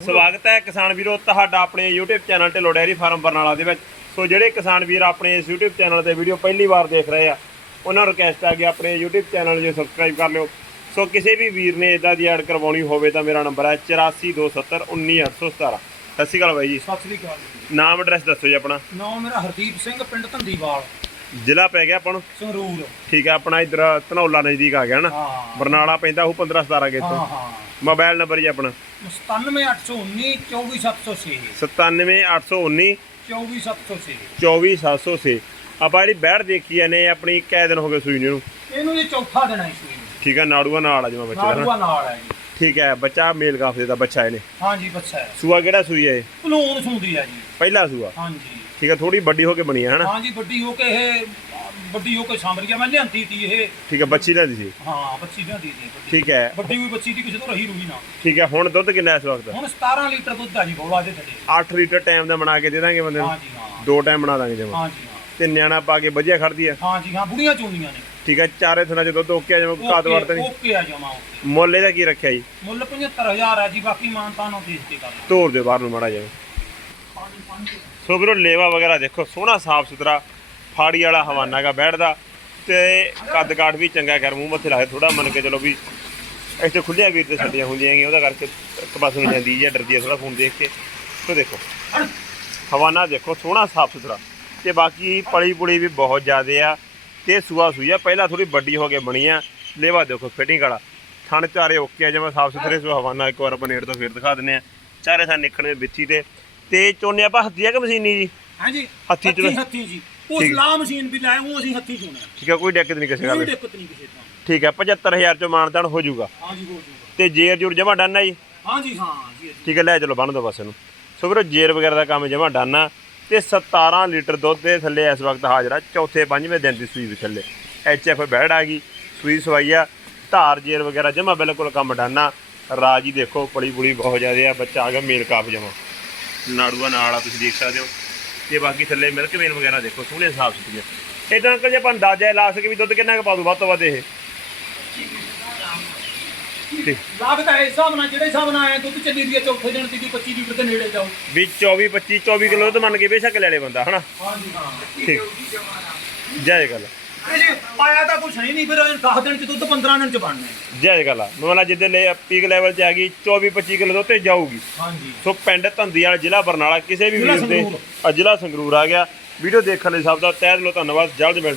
ਸਵਾਗਤ ਹੈ ਕਿਸਾਨ ਵੀਰੋ ਤੁਹਾਡਾ ਆਪਣੇ YouTube channel Dhillon dairy farm Barnala ਦੇ ਵਿੱਚ। ਸੋ ਜਿਹੜੇ ਕਿਸਾਨ ਵੀਰ ਆਪਣੇ ਇਸ YouTube ਚੈਨਲ ਤੇ ਵੀਡੀਓ ਪਹਿਲੀ ਵਾਰ ਦੇਖ ਰਹੇ ਆ ਉਹਨਾਂ ਨੂੰ ਰਿਕਵੈਸਟ ਆ ਕਿ ਆਪਣੇ YouTube ਚੈਨਲ ਨੂੰ ਸਬਸਕ੍ਰਾਈਬ ਕਰ ਲਿਓ। ਸੋ ਕਿਸੇ ਵੀ ਵੀਰ ਨੇ ਇਦਾਂ ਦੀ ਐਡ ਕਰਵਾਉਣੀ ਹੋਵੇ ਤਾਂ ਮੇਰਾ ਨੰਬਰ ਹੈ 8427191817 ਸਤਿ ਸ਼੍ਰੀ ਅਕਾਲ ਬਾਈ ਜੀ। ਸਤਿ ਸ੍ਰੀ ਅਕਾਲ ਜੀ। ਨਾਮ ਐਡਰੈਸ ਦੱਸੋ ਜੀ ਆਪਣਾ। ਨਾਮ ਮੇਰਾ ਹਰਦੀਪ ਸਿੰਘ ਪਿੰਡ ਧੰਦੀਵਾਲ। ਜ਼ਿਲ੍ਹਾ ਪੈ ਗਿਆ ਆਪਾਂ ਨੂੰ? ਸੰਗਰੂਰ। ਠੀਕ ਹੈ ਆਪਣਾ ਇਧਰ ਧਨੌਲਾ ਨਜ਼ਦੀਕ ਆ ਗਿਆ ਨਾ? ਹਾਂ। ਬਰਨਾਲਾ ਪੈਂਦਾ ਉਹ 15 17 ਗੇ ਹਾਂ ਤੋਂ ਹਾਂ। ਮੋਬਾਈਲ ਨੰਬਰ ਜੀ ਆਪਣਾ। 97819 24706 97819 24706 24706 ਆਪਾਂ ਜਿਹੜੀ ਬੈੜ ਦੇਖੀ ਹਾਂ, ਆਪਣੀ ਕੈ ਦਿਨ ਹੋ ਗਏ ਸੂਈ ਨੂੰ? ਇਹਨੂੰ ਇਹ ਚੌਥਾ ਦਿਨ ਹੈ ਸੂਈ ਨੂੰ। ਠੀਕ ਹੈ ਨਾੜੂਆ ਨਾਲ ਆ ਜਮਾ ਬੱਚੇ ਨਾ ਨਾੜੂਆ ਨਾਲ ਹੈ ਜੀ। ਠੀਕ ਹੈ ਬੱਚਾ ਮੇਲ ਕਾਫੇ ਦਾ ਬੱਚਾ ਇਹਨੇ। ਹਾਂ ਜੀ ਬੱਚਾ ਹੈ। ਸੂਆ ਕਿਹੜਾ ਸੂਈ ਹੈ ਇਹ? ਪਲੂਨ ਸੁੰਦੀ ਹੈ ਜੀ। ਪਹਿਲਾ ਸੂਆ? ਹਾਂ ਜੀ ਠੀਕ ਹੈ ਥੋੜੀ ਵੱਡੀ ਹੋ ਕੇ ਬਣੀ ਹੈ ਹਨਾ? ਹਾਂ ਜੀ ਵੱਡੀ ਹੋ ਕੇ ਇਹ ਵੱਡੀ ਹੋ ਕੇ ਸਾਂਭਰੀ ਆ। ਮੈਂ ਲਿਆਂਦੀ ਤੀ ਇਹ। ਠੀਕ ਹੈ ਬੱਚੀ ਲੈਂਦੀ ਸੀ? ਹਾਂ ਬੱਚੀ ਲਿਆਂਦੀ ਵੱਡੀ। ਠੀਕ ਹੈ ਵੱਡੀ ਹੋਈ ਬੱਚੀ ਦੀ ਕਿਸੇ ਤੋਂ ਰਹੀ ਰੂਹੀ ਨਾ। ਠੀਕ ਹੈ ਹੁਣ ਦੁੱਧ ਕਿੰਨਾ ਇਸ ਵਕਤ? ਹੁਣ 17 ਲੀਟਰ ਦੁੱਧ ਆ ਜੀ ਬੋਲਾ ਦੇ ਥੱਲੇ 8 ਲੀਟਰ ਟਾਈਮ ਦਾ ਬਣਾ ਕੇ ਦੇ ਦਾਂਗੇ ਬੰਦੇ ਨੂੰ? ਹਾਂ ਜੀ ਹਾਂ। ਦੋ ਟਾਈਮ ਬਣਾ ਦਾਂਗੇ ਜਮਾ। ਹਾਂ ਜੀ ਹਾਂ। ਤੇ ਨਿਆਣਾ ਪਾ ਕੇ ਵਧੀਆ ਖੜਦੀ ਹੈ ਹਾਂ ਜੀ ਹਾਂ ਬੁੜੀਆਂ ਚੋਂਦੀਆਂ ਨੇ। ਠੀਕ ਹੈ ਚਾਰੇ ਥਣਾ ਚ ਦੁੱਧ ਓਕੇ ਜਿਵੇਂ ਕਾਦ ਵਰਤ ਨਹੀਂ ਓਕੇ ਆ ਓਕੇ ਮੁੱਲ ਇਹਦਾ ਕੀ ਰੱਖਿਆ ਜੀ? ਮੁੱਲ 75000 ਹੈ ਜੀ ਬਾਕੀ ਮਾਨਤਾ ਨੂੰ ਦੇਖ ਕੇ ਕਰਨਾ ਤੋਰ ਦੇ ਬਾਹਰ ਨੂੰ ਮਾੜਾ ਜਿਹਾ। ਸੋ ਵੀਰੋ, ਲੇਵਾ ਵਗੈਰਾ ਦੇਖੋ, ਸੋਹਣਾ ਸਾਫ਼ ਸੁਥਰਾ, ਫਾੜੀ ਵਾਲਾ ਹਵਾਨਾ ਗਾ ਬੈਠਦਾ। ਤੇ ਕੱਦ ਕਾਠ ਵੀ ਚੰਗਾ ਕਰ ਮੂੰਹ ਮੱਥੇ ਲਾਏ ਥੋੜਾ ਮੰਨ ਕੇ ਚਲੋ ਵੀ ਇੱਥੇ ਖੁੱਲਿਆ ਵੀਰ ਤੇ ਛੱਡੀਆਂ ਹੁੰਦੀਆਂ ਗੀਆਂ, ਉਹਦਾ ਕਰਕੇ ਇੱਕ ਪਾਸੇ ਨੂੰ ਜਾਂਦੀ ਜਾਂ ਡਰਦੀ ਹੈ ਥੋੜਾ ਫੋਨ ਦੇਖ ਕੇ। ਸੋ ਦੇਖੋ, ਹਵਾਨਾ ਦੇਖੋ, ਸੋਹਣਾ ਸਾਫ਼ ਸੁਥਰਾ। ਤੇ ਬਾਕੀ ਪਲੀ ਪੁਲੀ ਵੀ ਬਹੁਤ ਜ਼ਿਆਦੇ ਆ, ਤੇ ਸੂਆ ਸੂਈ ਆ, ਪਹਿਲਾਂ ਥੋੜੀ ਵੱਡੀ ਹੋ ਕੇ ਬਣੀ ਆ। ਲੇਵਾ ਦੇਖੋ ਫਿਟਿੰਗ ਵਾਲਾ। ਥਣ ਚਾਰੇ ਓਕੇ ਆ, ਜਿਵੇਂ ਸਾਫ਼ ਸੁਥਰੇ ਸੋ ਹਵਾਨਾ ਇੱਕ ਵਾਰ ਆਪਾਂ ਨੇੜ ਤੋਂ ਫੇਰ ਦਿਖਾ ਦਿੰਨੇ ਆ। ਚਾਰੇ ਥਾਂ ਨਿਕਣੇ ਵਿੱਥੀ ਤੇ ਤੇ ਚੋਨੇ ਆਪਾਂ ਹੱਥੀ ਆ ਕਿ ਮਸ਼ੀਨੀ ਜੀ? ਹਾਂ ਜੀ ਹੱਥੀਂ। ਹੱਥੀ ਜੀ। ਉਹ ਠੀਕ। ਸਲਾਹ ਮਸ਼ੀਨ ਵੀ ਲਾਇਆ ਉਹ ਅਸੀਂ ਹੱਥੀ ਚੁਣਿਆ। ਠੀਕ ਹੈ ਕੋਈ ਦਿੱਕਤ ਨਹੀਂ ਕਿਸੇ ਕੋਈ ਗੱਲ ਦੀ। ਦਿੱਕਤ ਨਹੀਂ ਕਿਸੇ ਤੋਂ ਠੀਕ ਹੈ 75000 ਚੋਂ ਮਾਨਤਾਨ ਹੋ ਜਾਊਗਾ। ਹਾਂ ਜੀ ਹੋ ਜੂਗਾ ਤੇ ਜੇਰ ਜੂਰ ਜਮਾ ਡਨ ਹੈ ਜੀ ਹਾਂ ਜੀ ਹਾਂ ਜੀ। ਠੀਕ ਹੈ ਲੈ ਚਲੋ ਬੰਨ ਦੋ ਬਸ ਇਹਨੂੰ ਸੋ ਵੀਰੋ ਜੇਰ ਵਗੈਰਾ ਦਾ ਕੰਮ ਜਮਾ ਡਨ ਆ ਤੇ 17 ਲੀਟਰ ਦੁੱਧ ਦੇ ਥੱਲੇ ਇਸ ਵਕਤ ਹਾਜ਼ਰ ਆ ਚੌਥੇ ਪੰਜਵੇਂ ਦਿਨ ਦੀ ਸੂਈ ਵੀ ਥੱਲੇ। ਐਚ ਐਫ ਬੈੜ ਆ ਗਈ ਸੂਈ ਸਵਾਈ ਆ ਧਾਰ ਜੇਰ ਵਗੈਰਾ ਜਮਾ ਬਿਲਕੁਲ ਕੰਮ ਡਨ ਆ। ਰਾਜੀ ਦੇਖੋ ਪਲੀ ਪੁਲੀ ਬਹੁਤ ਜ਼ਿਆਦਾ ਆ ਬੱਚਾ ਆ ਗਿਆ ਮੇਲ ਕਾਫ ਜਮਾ। ਨਾੜੂਆ ਨਾਲ ਆ ਤੁਸੀਂ ਦੇਖ ਸਕਦੇ ਹੋ। ਤੇ ਬਾਕੀ ਥੱਲੇ ਮਿਲਕ ਵੇਨ ਵਗੈਰਾ ਦੇਖੋ ਸੋਹਣੇ ਸਾਫ਼ ਸੁਥਰੀਆਂ ਤਾਂ ਅੰਕਲ ਜੇ ਆਪਾਂ ਅੰਦਾਜ਼ਾ ਲਾ ਸਕੇ ਵੀ ਦੁੱਧ ਕਿੰਨਾ ਕੁ ਪਾ ਦੂ ਵੱਧ ਤੋਂ ਵੱਧ ਇਹ। ਹੈ ਇਸ ਹਿਸਾਬ ਨਾਲ ਜਿਹੜੇ ਹਿਸਾਬ ਨਾਲ ਆਇਆ ਦੁੱਧ ਚੱਲੀ ਦੀ ਚੌਥੇ ਦਿਨ ਦੀ 25 ਲੀਟਰ ਦੇ ਨੇੜੇ ਜਾਓ ਵੀ 24 25 24 ਕਿਲੋ ਤਾਂ ਮੰਨ ਕੇ ਬੇਸ਼ੱਕ ਲੈ ਲੇ ਬੰਦਾ ਹਨਾ? ਹਾਂ ਜੀ ਹਾਂ। ਠੀਕ। ਜੈ ਗੱਲ। ਇਹ ਜੀ ਪਾਇਆ ਤਾਂ ਕੁਛ ਨਹੀਂ ਫਿਰ 10 ਦਿਨ ਚ ਦੁੱਧ 15 ਦਿਨ ਚ ਬਣਨਾ ਹੈ। ਜੈ ਗੱਲ ਮਤਲਬ ਜਿੱਦੇ ਲੈ ਪੀਕ ਲੈਵਲ ਤੇ ਆ ਗਈ 24 25 ਕਿਲੋ ਤੋਂ ਉੱਤੇ ਜਾਊਗੀ ਸੋ ਪਿੰਡ ਧੰਦੀਵਾਲ ਜ਼ਿਲ੍ਹਾ ਬਰਨਾਲਾ ਕਿਸੇ ਵੀ ਜ਼ਿਲ੍ਹਾ ਵੀਰ ਦੇ ਸੰਗਰੂਰ। ਅ, ਜ਼ਿਲ੍ਹਾ ਸੰਗਰੂਰ ਆ ਗਿਆ। ਵੀਡੀਓ ਦੇਖਣ ਲਈ ਸਭ ਦਾ ਤਹਿ ਦਿਲੋਂ ਧੰਨਵਾਦ ਜਲਦ ਮਿਲ